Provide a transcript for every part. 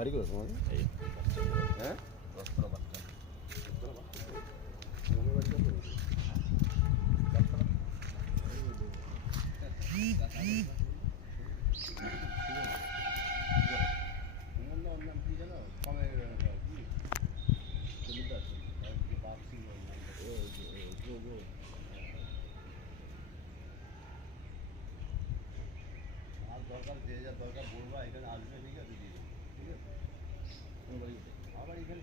বাড়ি করে তোমাদের? হ্যাঁ, 10টা বাচ্চা। দরকার যে যা দরকার বলবা, এখানে আসবে, ঠিক আছে? ঠিক আছে, আবার এখানে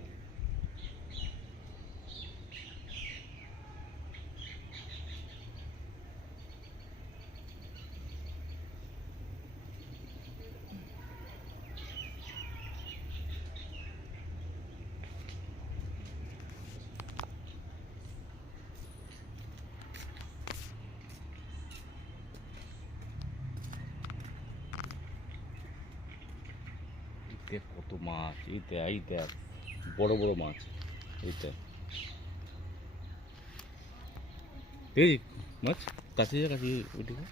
দেখ কত মাছ, এই দেখ বড় বড় মাছ, এইটা এই মাছ কাছে যা, কাছে ওইদিকে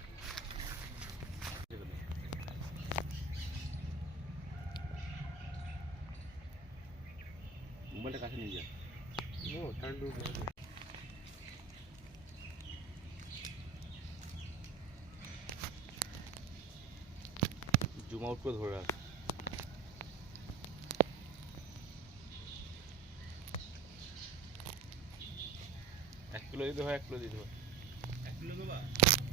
মোবাইলটা কাছে নিয়ে যা। জুম আউট করে ধরে রাখ। এক কিলো দিতে হয়, 1 কিলো দিতে হয়। 1 কিলো দেবা?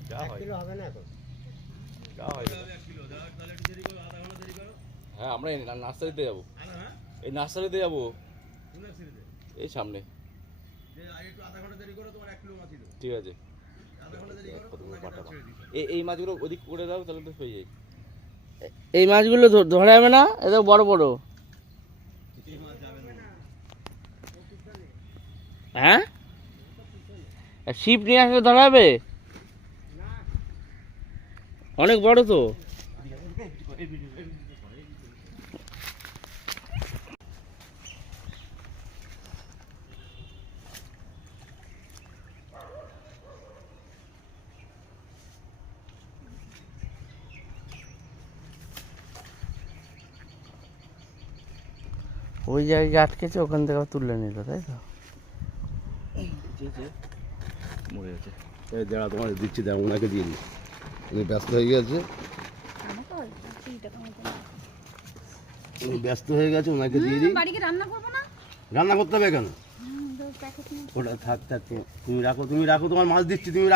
যা হয়, 1 কিলো হবে না এখন। যা হয় 1 কিলো দাও, তাহলে একটু দেরি করো, আধা ঘন্টা দেরি করো। হ্যাঁ, আমরা এই নার্সারিতে যাবো। হ্যাঁ, এই নার্সারিতে যাবো, কোন নার্সারিতে? এই সামনে। যে আর একটু আধা ঘন্টা দেরি করো, তোমার 1 কিলো মাছ দিলো। ঠিক আছে, আধা ঘন্টা দেরি করো, তোমার কাছে ছেড়ে দিই। এই মাছগুলো ওদিক করে দাও, তাহলে তো হয়ে যায়। এই মাছগুলো ধরা যাবে না, এত বড় বড়। এই মাছ যাবে না। হ্যাঁ, ছিপ নিয়ে আসলে ধরা যাবে? অনেক বড় তো। ওই জায়গায় আটকেছে, ওখান থেকে তুলে নিল, তাই তো? মরে গেছে। এই দাঁড়া, তোমার দিচ্ছি, দাও, ওনাকে দিয়ে দিই। উনি ব্যস্ত হয়ে গেছে, উনি ব্যস্ত হয়ে গেছে, ওনাকে দিয়ে দিই। বাড়িতে রান্না করবো না? রান্না করতে হবে কেন? ওটা থাক, তুমি রাখো, তোমার মাছ দিচ্ছি, তুমি